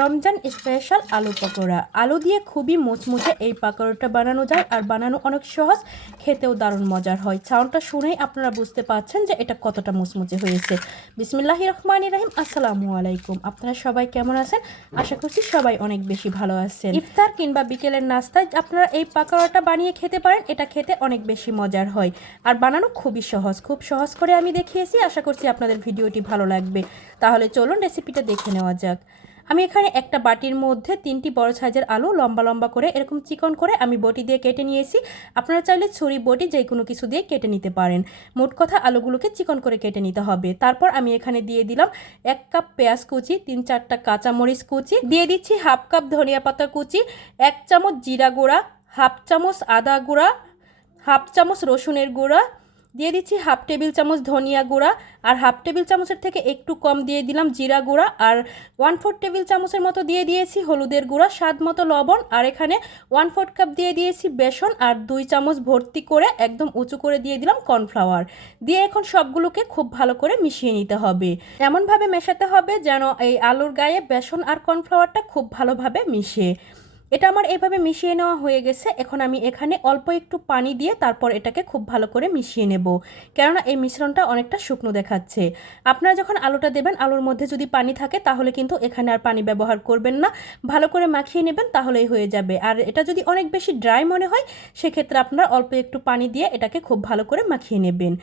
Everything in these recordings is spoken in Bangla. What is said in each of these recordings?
রমজান স্পেশাল আলু পকোড়া। আলু দিয়ে খুবই মুচমুচে এই পাকোড়াটা বানানো যায় আর বানানো অনেক সহজ, খেতেও দারুণ মজার হয়। সাউন্ডটা শুনেই আপনারা বুঝতে পারছেন যে এটা কতটা মুচমুচে হয়েছে। বিসমিল্লাহ রহমান রাহিম, আসসালামু আলাইকুম। আপনারা সবাই কেমন আছেন? আশা করছি সবাই অনেক বেশি ভালো আছেন। ইফতার কিংবা বিকেলের নাস্তায় আপনারা এই পাকোড়াটা বানিয়ে খেতে পারেন, এটা খেতে অনেক বেশি মজার হয়। আর বানানো খুবই সহজ, খুব সহজ করে আমি দেখিয়েছি, আশা করছি আপনাদের ভিডিওটি ভালো লাগবে। তাহলে চলুন রেসিপিটা দেখে নেওয়া যাক। আমি এখানে একটা বাটির মধ্যে তিনটি বড় সাইজের আলু লম্বা লম্বা করে এরকম চিকন করে আমি বটি দিয়ে কেটে নিয়েছি। আপনারা চাইলে ছুরি, বটি যে কোনো কিছু দিয়ে কেটে নিতে পারেন। মোট কথা আলুগুলোকে চিকন করে কেটে নিতে হবে। তারপর আমি এখানে দিয়ে দিলাম এক কাপ পেঁয়াজ কুচি, তিন চারটা কাঁচা মরিচ কুচি, দিয়ে দিচ্ছি হাফ কাপ ধনিয়া পাতা কুচি, এক চামচ জিরা গুঁড়া, হাফ চামচ আদা গুঁড়া, হাফ চামচ রসুনের গুঁড়া দিয়ে দিচ্ছি হাফ টেবিল চামচ ধনিয়া গুঁড়া, আর হাফ টেবিল চামচের থেকে একটু কম দিয়ে দিলাম জিরা গুঁড়া, আর ওয়ান ফোর টেবিল চামচের মতো দিয়ে দিয়েছি হলুদের গুঁড়া, স্বাদ মতো লবণ, আর এখানে ওয়ান ফোর্থ কাপ দিয়ে দিয়েছি বেসন, আর দুই চামচ ভর্তি করে একদম উঁচু করে দিয়ে দিলাম কর্নফ্লাওয়ার দিয়ে এখন সবগুলোকে খুব ভালো করে মিশিয়ে নিতে হবে। এমনভাবে মেশাতে হবে যেন এই আলুর গায়ে বেসন আর কর্নফ্লাওয়ারটা খুব ভালোভাবে মিশে। এটা আমার এভাবে মিশিয়ে নেওয়া হয়ে গেছে। এখন আমি এখানে অল্প একটু পানি দিয়ে তারপর এটাকে খুব ভালো করে মিশিয়ে নেব। কেননা এই মিশ্রণটা অনেকটা শুকনো দেখাচ্ছে। আপনারা যখন আলুটা দেবেন, আলুর মধ্যে যদি পানি থাকে, তাহলে কিন্তু এখানে আর পানি ব্যবহার করবেন না। ভালো করে মাখিয়ে নেবেন, তাহলেই হয়ে যাবে। আর এটা যদি অনেক বেশি ড্রাই মনে হয়, সেক্ষেত্রে আপনারা অল্প একটু পানি দিয়ে এটাকে খুব ভালো করে মাখিয়ে নেবেন।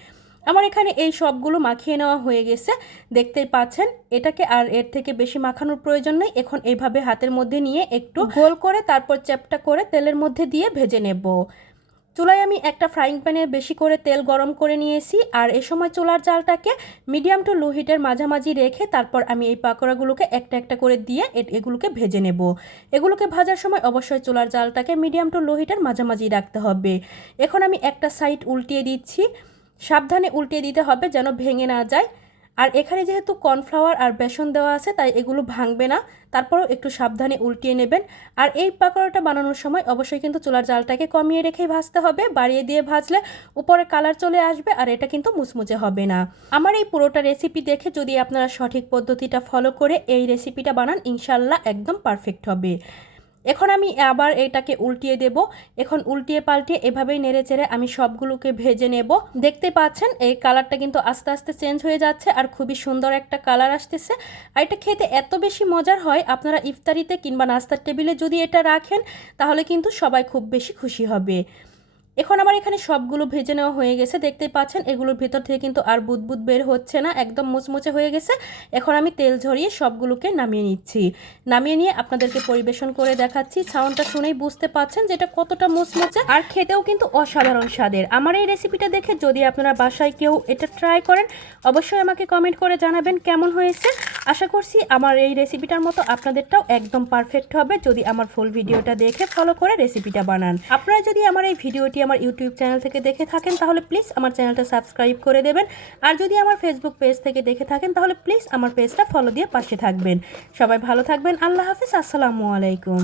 আমার এখানে এই সবগুলো মাখিয়ে নেওয়া হয়ে গেছে। দেখতেই পাচ্ছেন, এটাকে আর এর থেকে বেশি মাখানোর প্রয়োজন নেই। এখন এইভাবে হাতের মধ্যে নিয়ে একটু গোল করে, তারপর চ্যাপটা করে তেলের মধ্যে দিয়ে ভেজে নেব। চুলায় আমি একটা ফ্রাইং প্যানে বেশি করে তেল গরম করে নিয়েছি। আর এ সময় চুলার জালটাকে মিডিয়াম টু লো হিটের মাঝামাঝি রেখে তারপর আমি এই পাকোড়াগুলোকে একটা একটা করে দিয়ে এগুলোকে ভেজে নেব। এগুলোকে ভাজার সময় অবশ্যই চুলার জালটাকে মিডিয়াম টু লো হিটের মাঝামাঝি রাখতে হবে। এখন আমি একটা সাইড উল্টিয়ে দিচ্ছি। সাবধানে উল্টিয়ে দিতে হবে যেন ভেঙে না যায়। আর এখানে যেহেতু কর্নফ্লাওয়ার আর বেসন দেওয়া আছে, তাই এগুলো ভাঙবে না। তারপরেও একটু সাবধানে উল্টিয়ে নেবেন। আর এই পাকোড়াটা বানানোর সময় অবশ্যই কিন্তু চুলার জালটাকে কমিয়ে রেখেই ভাজতে হবে। বাড়িয়ে দিয়ে ভাজলে উপরে কালার চলে আসবে আর এটা কিন্তু মুচমুচে হবে না। আমার এই পুরোটা রেসিপি দেখে যদি আপনারা সঠিক পদ্ধতিটা ফলো করে এই রেসিপিটা বানান, ইনশাল্লাহ একদম পারফেক্ট হবে। এখন আমি আবার এটাকে উল্টিয়ে দেব। এখন উল্টিয়ে পাল্টিয়ে এভাবেই নেড়ে চেড়ে আমি সবগুলোকে ভেজে নেব। দেখতে পাচ্ছেন, এই কালারটা কিন্তু আস্তে আস্তে চেঞ্জ হয়ে যাচ্ছে আর খুবই সুন্দর একটা কালার আসতেছে। আর এটা খেতে এত বেশি মজার হয়, আপনারা ইফতারিতে কিংবা নাস্তার টেবিলে যদি এটা রাখেন, তাহলে কিন্তু সবাই খুব বেশি খুশি হবে। এখন আমার এখানে সবগুলো ভেজে নেওয়া হয়ে গেছে। দেখতে পাচ্ছেন, এগুলোর ভেতর থেকে কিন্তু আর বুদবুদ বের হচ্ছে না, একদম মুচমুচে হয়ে গেছে। এখন আমি তেল ঝরিয়ে সবগুলোকে নামিয়ে নিচ্ছি। নামিয়ে নিয়ে আপনাদেরকে পরিবেশন করে দেখাচ্ছি। সাউন্ডটা শুনেই বুঝতে পাচ্ছেন যে এটা কতটা মুচমুচে আর খেতেও কিন্তু অসাধারণ স্বাদের। আমার এই রেসিপিটা দেখে যদি আপনারা বাসায় কেউ এটা ট্রাই করেন, অবশ্যই আমাকে কমেন্ট করে জানাবেন কেমন হয়েছে। আশা করছি আমার এই রেসিপিটার মতো আপনাদেরটাও একদম পারফেক্ট হবে। যদি আমার ফুল ভিডিওটা দেখে ফলো করে রেসিপিটা বানান। আপনারা যদি আমার এই ভিডিওটি আমার ইউটিউব চ্যানেল থেকে দেখে থাকেন, তাহলে প্লিজ আমার চ্যানেলটা সাবস্ক্রাইব করে দেবেন। আর যদি আমার ফেসবুক পেজ থেকে দেখে থাকেন, তাহলে প্লিজ আমার পেজটা ফলো দিয়ে পাশে থাকবেন। সবাই ভালো থাকবেন, আল্লাহ হাফিজ, আসসালামু আলাইকুম।